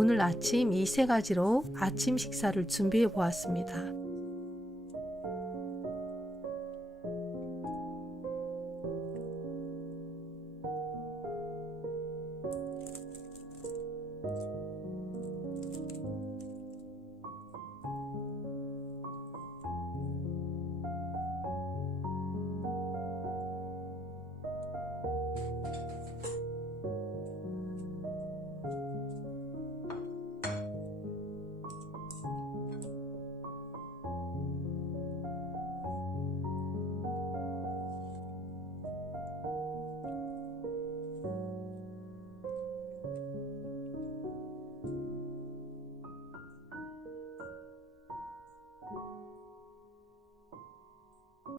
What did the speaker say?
오늘 아침 이 세 가지로 아침 식사를 준비해 보았습니다.